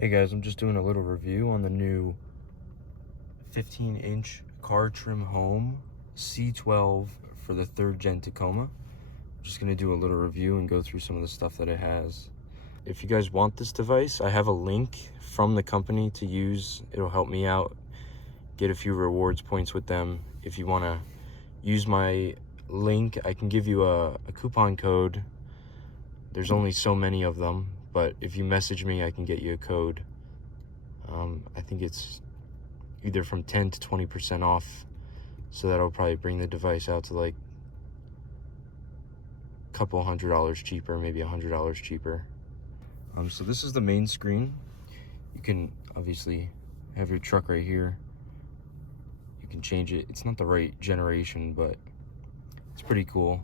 Hey guys, I'm just doing a little review on the new 15-inch CarTrimHome C12 for the 3rd gen Tacoma. I'm just going to do a little review and go through some of the stuff that it has. If you guys want this device, I have a link from the company to use. It'll help me out, get a few rewards points with them. If you want to use my link, I can give you a coupon code. There's only so many of them, but if you message me, I can get you a code. I think it's either from 10 to 20% off, so that'll probably bring the device out to like a couple $100 cheaper, maybe $100 cheaper. So this is the main screen. You can obviously have your truck right here. You can change it. It's not the right generation, but it's pretty cool.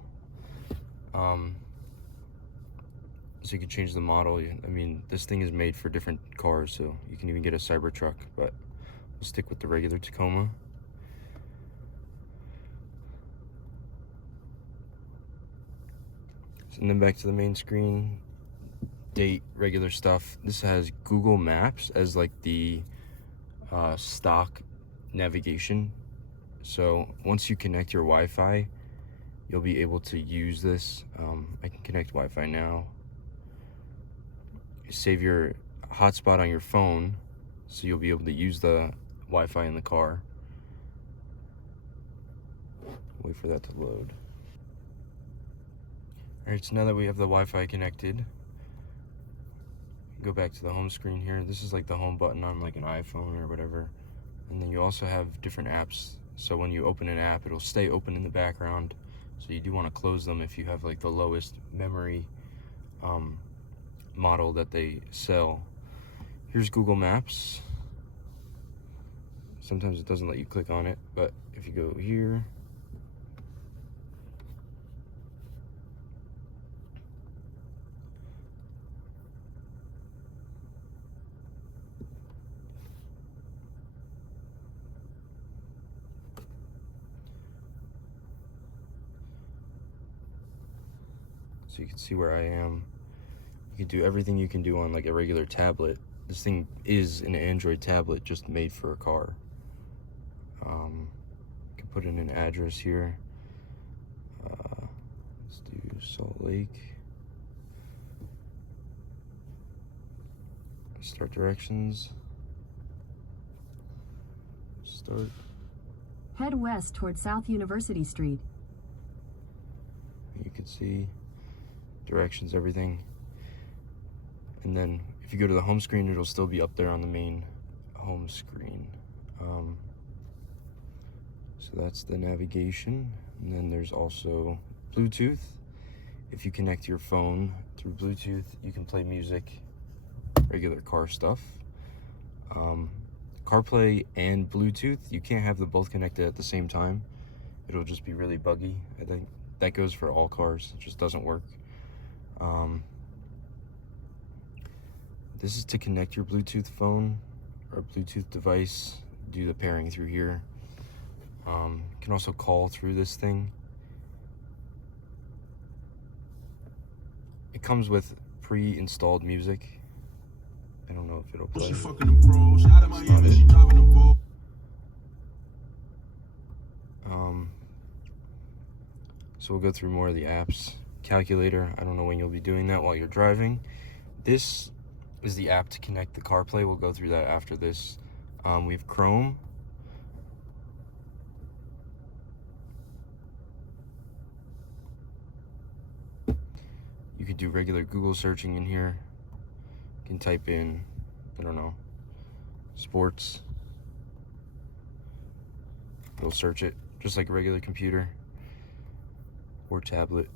So you can change the model. I mean, this thing is made for different cars, so you can even get a Cybertruck, but we'll stick with the regular Tacoma. And then back to the main screen, date, regular stuff. This has Google Maps as like the stock navigation. So once you connect your Wi-Fi, you'll be able to use this. I can connect Wi-Fi now. Save your hotspot on your phone, so you'll be able to use the Wi-Fi in the car. Wait for that to load. Alright, so now that we have the Wi-Fi connected, go back to the home screen here. This is like the home button on like an iPhone or whatever. And then you also have different apps. So when you open an app, it'll stay open in the background. So you do want to close them if you have like the lowest memory model that they sell. Here's Google Maps. Sometimes it doesn't let you click on it, but if you go here, so you can see where I am. You can do everything you can do on like a regular tablet. This thing is an Android tablet just made for a car. You can put in an address here. Let's do Salt Lake. Start directions. Start. Head west toward South University Street. You can see directions, everything. And then if you go to the home screen, it'll still be up there on the main home screen. So that's the navigation. And then there's also Bluetooth. If you connect your phone through Bluetooth, you can play music, regular car stuff. Carplay and Bluetooth, you can't have them both connected at the same time. It'll just be really buggy. I think that goes for all cars. It just doesn't work. This is to connect your Bluetooth phone or Bluetooth device. Do the pairing through here. You can also call through this thing. It comes with pre-installed music. I don't know if it'll play. So we'll go through more of the apps. Calculator, I don't know when you'll be doing that while you're driving. This is the app to connect the CarPlay. We'll go through that after this. We have Chrome. You could do regular Google searching in here. You can type in, I don't know, sports. It'll search it just like a regular computer or tablet.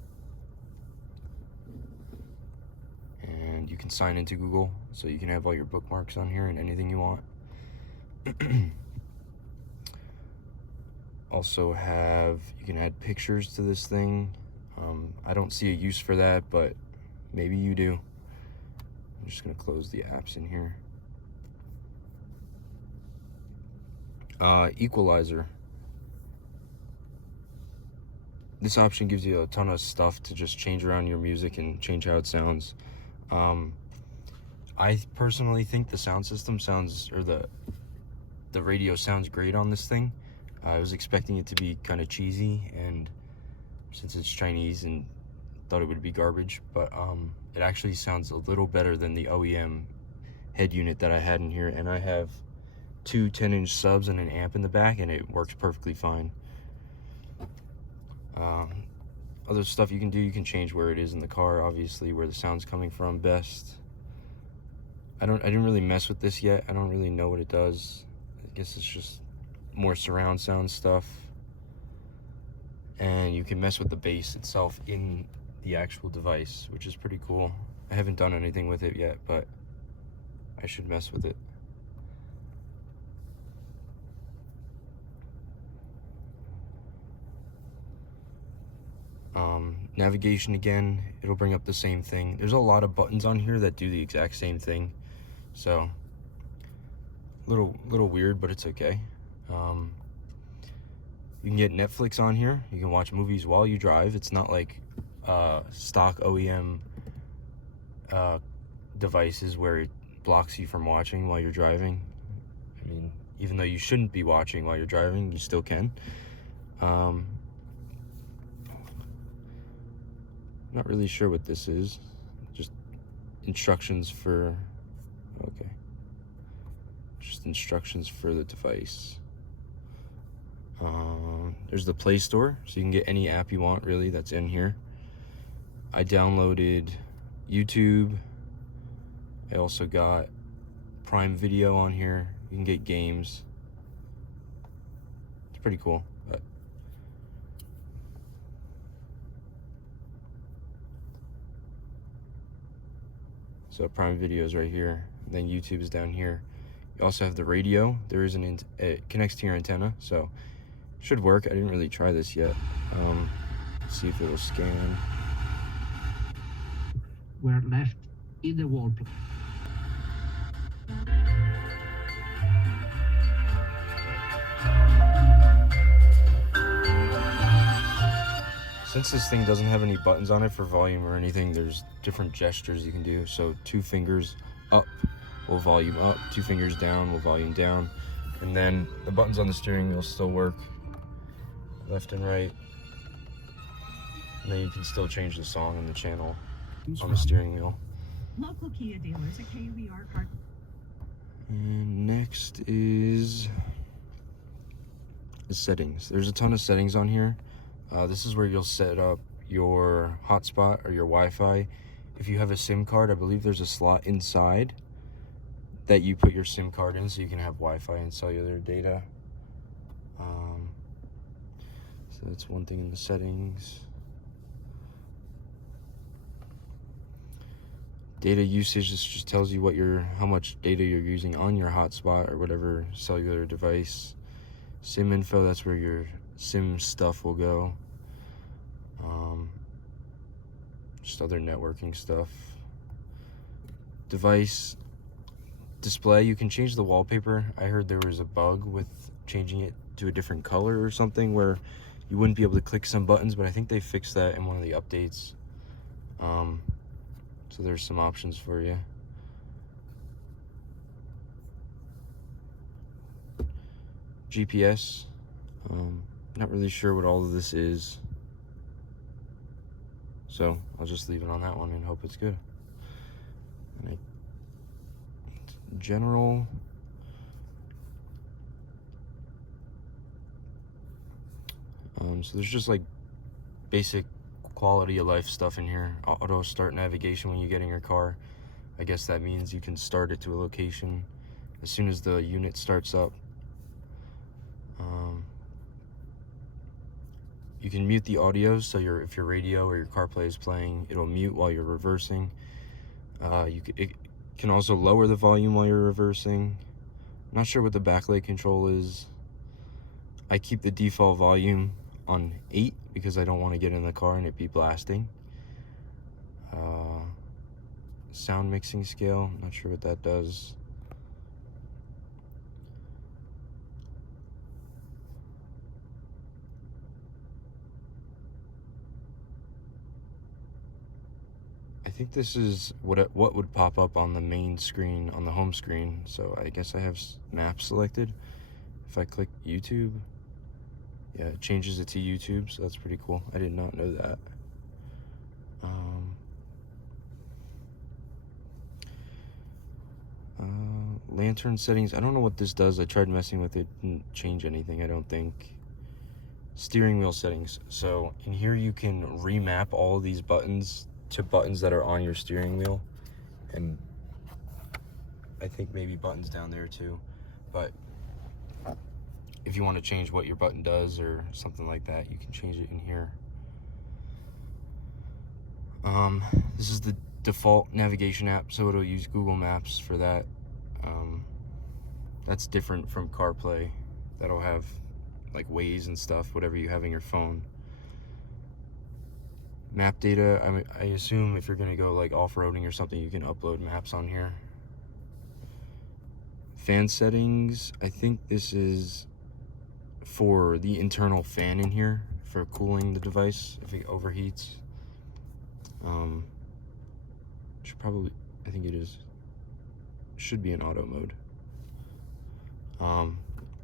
And you can sign into Google, so you can have all your bookmarks on here and anything you want. Also you can add pictures to this thing. I don't see a use for that, but maybe you do. I'm just gonna close the apps in here. Equalizer. This option gives you a ton of stuff to just change around your music and change how it sounds. I personally think the sound system sounds, or the radio sounds great on this thing. I was expecting it to be kind of cheesy, and since it's Chinese, and thought it would be garbage, but it actually sounds a little better than the OEM head unit that I had in here. And I have two 10-inch subs and an amp in the back, and it works perfectly fine. Other stuff you can do, you can change where it is in the car, obviously, where the sound's coming from best. I didn't really mess with this yet. I don't really know what it does. I guess it's just more surround sound stuff. And you can mess with the bass itself in the actual device, which is pretty cool. I haven't done anything with it yet, but I should mess with it. Navigation again, it'll bring up the same thing. There's a lot of buttons on here that do the exact same thing, so little weird, but it's okay. You can get Netflix on here. You can watch movies while you drive. It's not like stock OEM devices where it blocks you from watching while you're driving. I mean, even though you shouldn't be watching while you're driving, you still can. Not really sure what this is. Just instructions for, okay. Just instructions for the device. There's the Play Store, so you can get any app you want, really, that's in here. I downloaded YouTube. I also got Prime Video on here. You can get games. It's pretty cool. But so Prime Video is right here. And then YouTube is down here. You also have the radio. There is it connects to your antenna, so it should work. I didn't really try this yet. Let's see if it will scan. Were left in the wall. Since this thing doesn't have any buttons on it for volume or anything, there's different gestures you can do. So 2 fingers up will volume up, 2 fingers down will volume down, and then the buttons on the steering wheel still work, left and right. And then you can still change the song and the channel on the steering wheel. Local Kia dealers at KUBR Car. And next is the settings. There's a ton of settings on here. This is where you'll set up your hotspot or your Wi-Fi. If you have a SIM card, I believe there's a slot inside that you put your SIM card in so you can have Wi-Fi and cellular data. So that's one thing in the settings. Data usage, this just tells you how much data you're using on your hotspot or whatever cellular device. SIM info, that's where your SIM stuff will go. Just other networking stuff. Device display, you can change the wallpaper. I heard there was a bug with changing it to a different color or something where you wouldn't be able to click some buttons, but I think they fixed that in one of the updates. So there's some options for you. GPS, not really sure what all of this is, so I'll just leave it on that one and hope it's good. And general, so there's just like basic quality of life stuff in here. Auto start navigation when you get in your car. I guess that means you can start it to a location as soon as the unit starts up. You can mute the audio, so if your radio or your CarPlay is playing, it'll mute while you're reversing. It can also lower the volume while you're reversing. I'm not sure what the backlight control is. I keep the default volume on 8 because I don't want to get in the car and it be blasting. Sound mixing scale, not sure what that does. I think this is what would pop up on the main screen, on the home screen. So I guess I have maps selected. If I click YouTube, yeah, it changes it to YouTube, so that's pretty cool. I did not know that. Lantern settings, I don't know what this does. I tried messing with it, didn't change anything, I don't think. Steering wheel settings. So in here you can remap all of these buttons to buttons that are on your steering wheel, and I think maybe buttons down there too. But if you want to change what your button does or something like that, you can change it in here. This is the default navigation app, so it'll use Google Maps for that. That's different from CarPlay. That'll have like Waze and stuff, whatever you have in your phone. Map data, I assume if you're gonna go like off-roading or something, you can upload maps on here. Fan settings, I think this is for the internal fan in here for cooling the device if it overheats. Should probably, I think it is, should be in auto mode.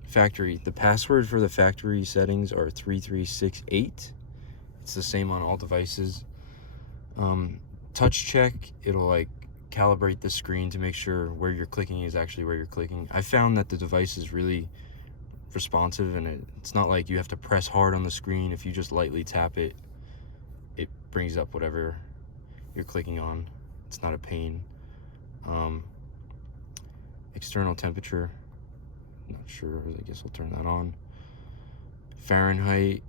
Factory, the password for the factory settings are 3368. It's the same on all devices. Touch check, it'll like calibrate the screen to make sure where you're clicking is actually where you're clicking. I found that the device is really responsive, and it's not like you have to press hard on the screen. If you just lightly tap it, it brings up whatever you're clicking on. It's not a pain. External temperature, not sure, I guess I'll turn that on. Fahrenheit,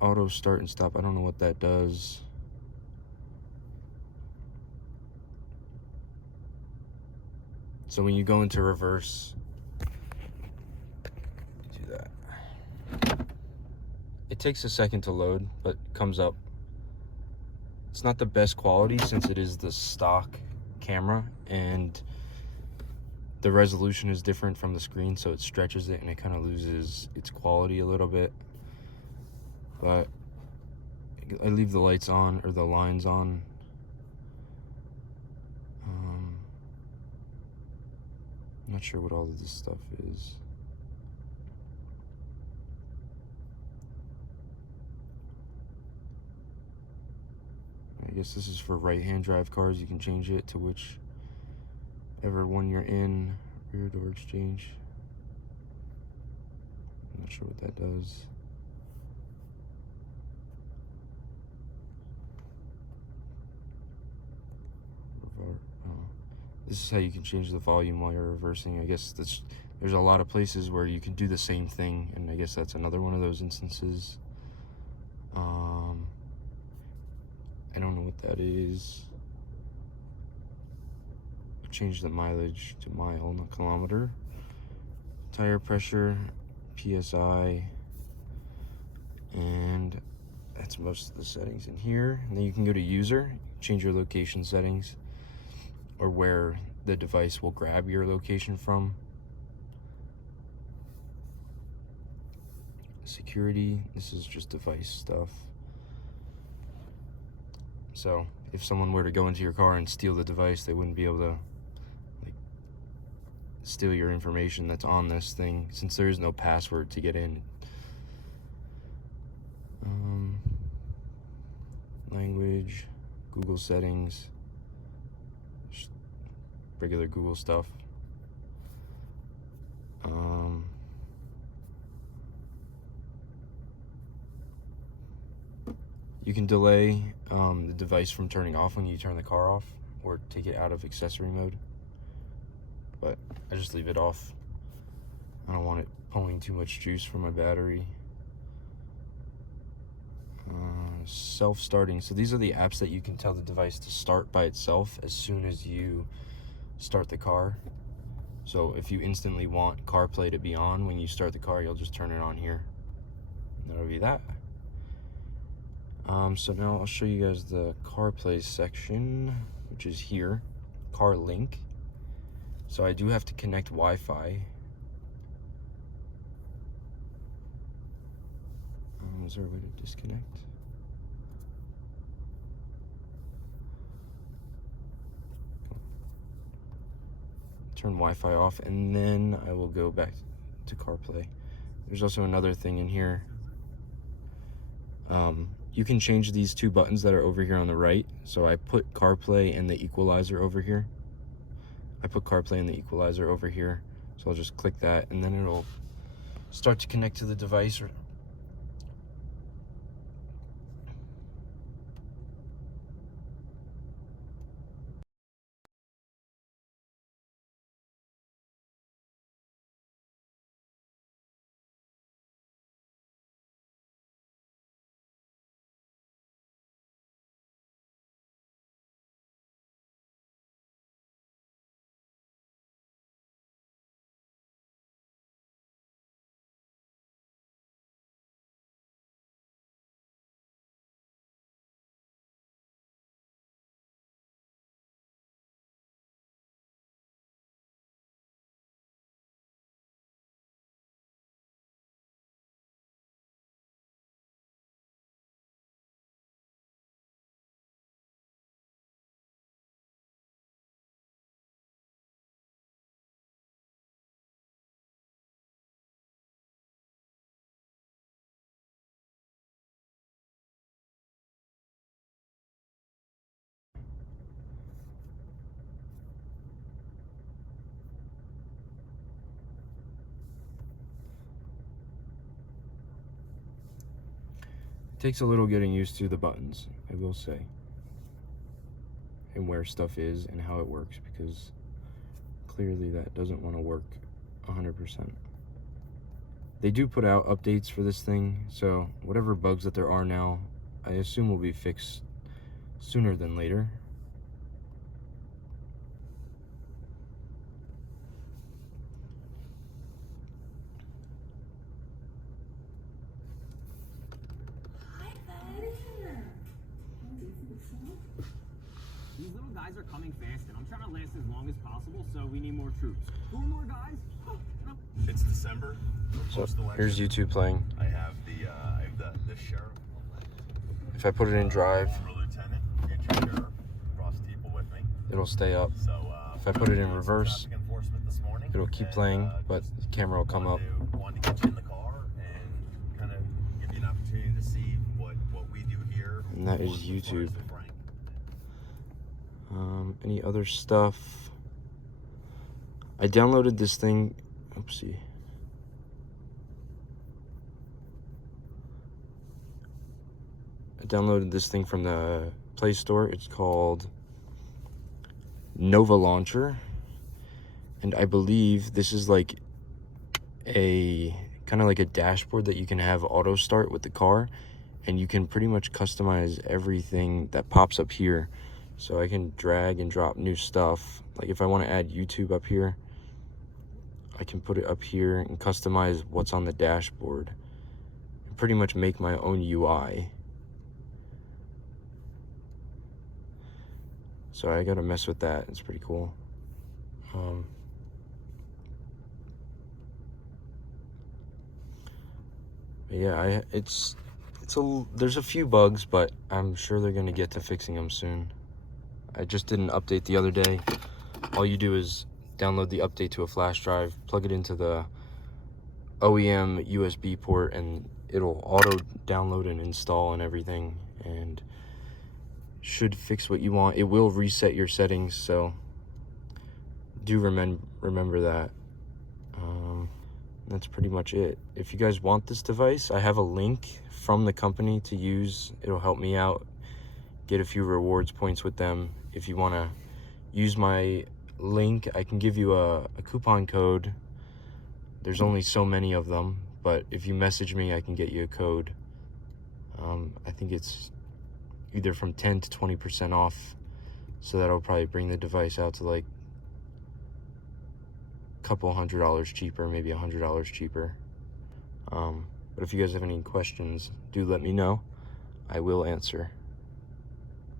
auto start and stop, I don't know what that does. So when you go into reverse, do that. It takes a second to load, but comes up. It's not the best quality since it is the stock camera, and the resolution is different from the screen, so it stretches it and it kind of loses its quality a little bit. But I leave the lights on, or the lines on. I'm not sure what all of this stuff is. I guess this is for right-hand drive cars. You can change it to whichever one you're in. Rear door exchange. I'm not sure what that does. This is how you can change the volume while you're reversing. I guess there's a lot of places where you can do the same thing, and I guess that's another one of those instances. I don't know what that is. Change the mileage to mile, not kilometer. Tire pressure, PSI, and that's most of the settings in here. And then you can go to user, change your location settings, or where the device will grab your location from. Security, this is just device stuff. So if someone were to go into your car and steal the device, they wouldn't be able to like steal your information that's on this thing, since there is no password to get in. Language, Google settings, just regular Google stuff. You can delay the device from turning off when you turn the car off, or take it out of accessory mode, but I just leave it off. I don't want it pulling too much juice from my battery. Self-starting, so these are the apps that you can tell the device to start by itself as soon as you start the car. So if you instantly want CarPlay to be on when you start the car, you'll just turn it on here. That'll be that. So now I'll show you guys the CarPlay section, which is here, Car Link. So I do have to connect Wi-Fi. Is there a way to disconnect? turn Wi-Fi off, and then I will go back to CarPlay. There's also another thing in here. You can change these two buttons that are over here on the right. So I put CarPlay and the equalizer over here. So I'll just click that, and then it'll start to connect to the device. It takes a little getting used to the buttons, I will say, and where stuff is and how it works, because clearly that doesn't want to work 100%. They do put out updates for this thing, so whatever bugs that there are now, I assume will be fixed sooner than later. These little guys are coming fast, and I'm trying to last as long as possible, so we need more troops. 4 more guys? It's December. So here's YouTube playing. I have the sheriff. If I put it in drive, Lieutenant, future sheriff, Ross Teeple with me. it'll stay up. So If I put it in reverse, traffic enforcement this morning, it'll keep playing, but the camera will come up. Wanted to get you in the car and kind of give you an opportunity to see what we do here. And that is YouTube. Any other stuff? I downloaded this thing. Oopsie. I downloaded this thing from the Play Store. It's called Nova Launcher, and I believe this is like a kind of like a dashboard that you can have auto start with the car, and you can pretty much customize everything that pops up here. So I can drag and drop new stuff. Like if I want to add YouTube up here, I can put it up here and customize what's on the dashboard and pretty much make my own UI. So I gotta mess with that. It's pretty cool. But yeah, there's a few bugs, but I'm sure they're gonna get to fixing them soon. I just did an update the other day. All you do is download the update to a flash drive, plug it into the OEM USB port, and it'll auto download and install and everything, and should fix what you want. It will reset your settings, so do remember that. That's pretty much it. If you guys want this device, I have a link from the company to use. It'll help me out, get a few rewards points with them. If you want to use my link, I can give you a coupon code. There's only so many of them, but if you message me, I can get you a code. I think it's either from 10 to 20% off, so that'll probably bring the device out to like a couple $100 cheaper, maybe $100 cheaper. But if you guys have any questions, do let me know. I will answer.